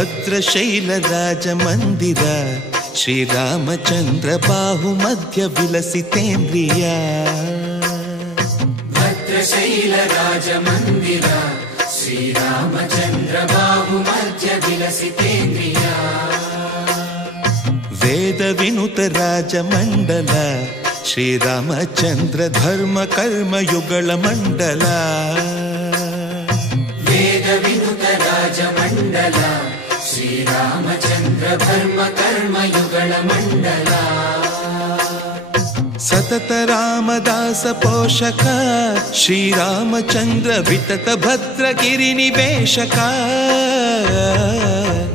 भद्रशैल राजमंदिर श्रीरामचंद्र बाहु मध्य विलसितेन्द्रिया भद्रशैल राजमंदिर श्रीरामचंद्र बाहु मध्य विलसितेन्द्रिया वेद विनुत राजमंडल श्रीरामचंद्र धर्म कर्म युगल मंडल वेद विनुत राजमंडल श्रीरामचंद्र धर्म कर्म युगल मंडल सतत रामदास पोषक श्रीरामचंद्र वितत भद्रगिरि निवेशक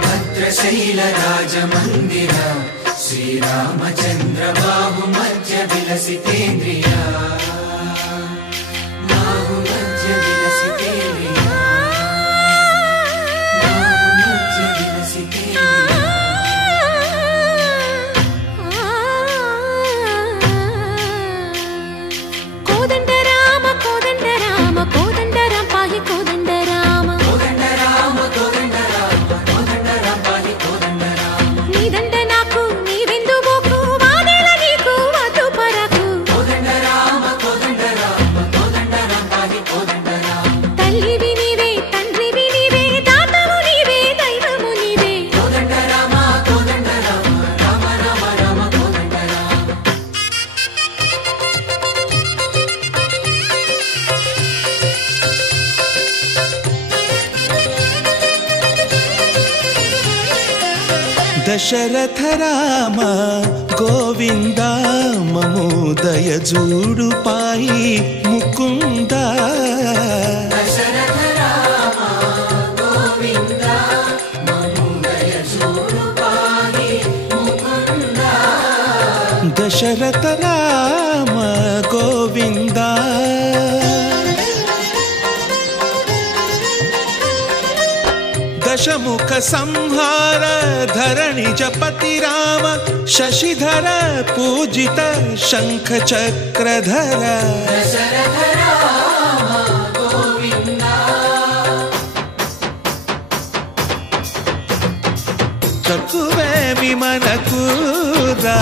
भद्रशैल राजमंदिर श्रीरामचंद्र बाहु मध्य विलसितेन्द्रिया बाहु मध्य विलसितेन्द्रिया बाहु मध्य विलसितेन्द्रिया कोदंड राम पाहि कोदंड राम पाहि कोदंड राम नी दंड नाकु नी विंदु बोकु वादेला नीकु वतु परकु कोदंड राम पाहि कोदंड राम तल्लिवि नीवे तंड्रिवि नीवे दातवु नीवे दैवमु नीवे कोदंड राम राम राम राम कोदंड राम दशरथ राम गोविंद ममोदय जूडु पाई मुकुंद दशरथ राम गोविंद ममोदय जूडु पाहि मुकुंद दशरथ राम गोविंद दशमुख संहार धरणि जपति राम शशिधर पूजित शंख चक्रधर दशरथ राम गोविंद चकुवे विमन कूरा